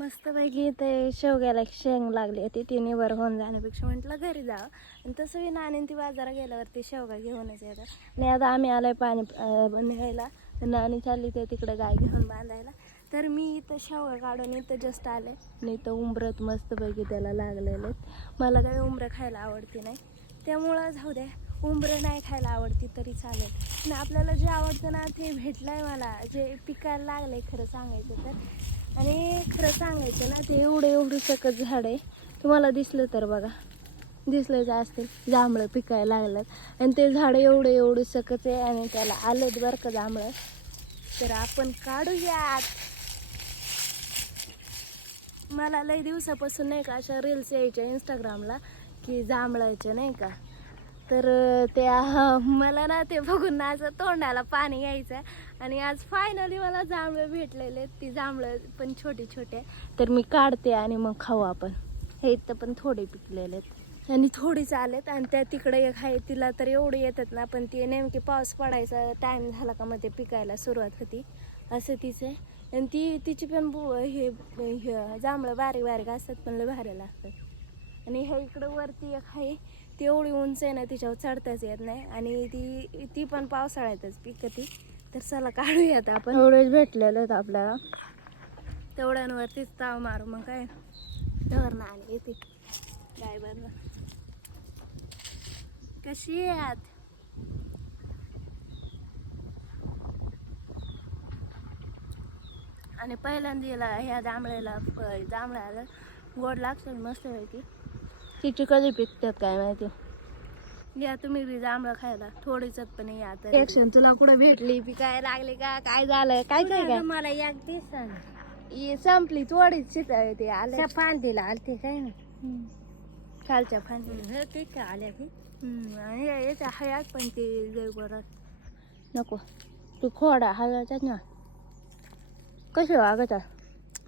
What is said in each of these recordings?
मस्तपैकी ते शेवग्याला शेंग लागली ती तिन्ही वर होऊन जाण्यापेक्षा म्हटलं घरी जावं. आणि तसंही नाणी ती बाजारात गेल्यावरती शेवगा घेऊनच येतात. आणि आता आम्ही आलोय पाणी न्यायला. नाणी चालली ते तिकडे गाय घेऊन बांधायला. तर मी इथं शेवगा काढून इथं जस्ट आले आणि इथं उंबरत मस्तपैकी त्याला लागलेले आहेत. मला काही उंबरं खायला आवडती नाही, त्यामुळं जाऊ द्या. उंबरं नाही खायला आवडती तरी चालेल. आणि आपल्याला जे आवडतं ना ते भेटलं आहे मला, जे पिकायला लागलं आहे खरं सांगायचं तर. आणि खरं सांगायचं ना ते एवढं सकत झाड आहे. तुम्हाला दिसलं तर बघा, दिसलंच असतील जांभळं पिकायला लागलं. आणि ते झाड एवढं सकत आहे आणि त्याला आलंच बरं का जांभळं. तर आपण काढूयात. मला लई दिवसापासून नाही का अशा रील्स यायच्या इंस्टाग्रामला की जांभळायच्या नाही का. तर त्या मला ना ते बघून ना असं तोंडाला पाणी यायचं. आणि आज फायनली मला जांभळं भेटलेले. ती जांभळं पण छोटे छोटे. तर मी काढते आणि मग खाऊ आपण. हे इथं पण थोडे पिकलेले आहेत आणि थोडीच आलेत. आणि त्या तिकडे एक आहे तिला तर एवढे येतात ना, पण ते नेमके पाऊस पडायचा टाईम झाला का मग ते पिकायला सुरुवात होती असं तिचं. आणि तिची पण हे जांभळं बारीक बारीक असतात पण लय भारी लागतात. आणि हे इकडं वरती एक आहे ती एवढी उंच आहे ना, तिच्यावर चढताच येत नाही. आणि ती पण पावसाळ्यातच पिकती. तर चला काढूयात आपण. एवढेच भेटलेले आहेत आपल्याला, तेवढ्यांवरतीच ताव मारू मग काय धरणं आली येते गाय बंद. कशी आहे आणि पहिल्यांदा ह्या जांभळ्याला जांभळ्याला गोड लागतं मस्त पैकी. तिची कधी पिकतात काय माहिती. या तुम्ही बी जांभळं खायला थोडीच पण या. तर एक्शन तुला कुठं भेटली पिकाय लागली का काय झालं काय काय मला एक दिवस संपली थोडीच शिकाय ते आल्या फांदीला आलते काय ना खालच्या फांदीला ते का आल्या की. आणि येत्या हयात पण ते गरबरत नको तू खोडा हव्याच्यात ना. कसे वागत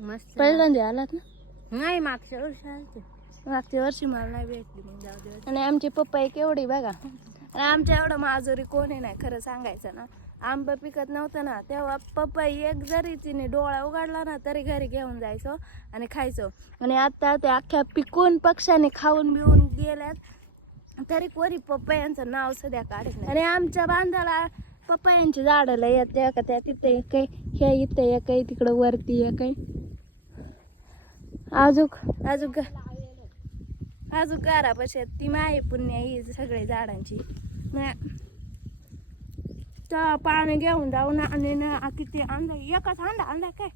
मस्त पहिल्यांदा आलात ना. नाही मागच्या वर्षी आलते. मागच्या वर्षी मला नाही भेटली मग जाऊ दे. आणि आमची पप्पाई केवढी बघा. आणि आमच्या एवढं माजुरी कोणी नाही खरं सांगायचं ना. आंबा पिकत नव्हतं ना तेव्हा पप्पाई एक जरी तिने डोळा उघडला ना तरी घरी घेऊन जायचो आणि खायचो. आणि आता ते अख्ख्या पिकून पक्ष्याने खाऊन बिऊन गेल्यात तरी कोणी पप्पायांचं नाव सध्या काढत नाही. आणि आमच्या बांधाला पप्पायांची झाडं लय येते का त्या तिथे एक हे इथे एक आहे तिकडं वरती एक आहे. अजून घरापाशी ती माय पुण्य ही सगळे झाडांची. तर पाणी घेऊन जाऊ ना. आणि किती अंदा एकच अंडा काय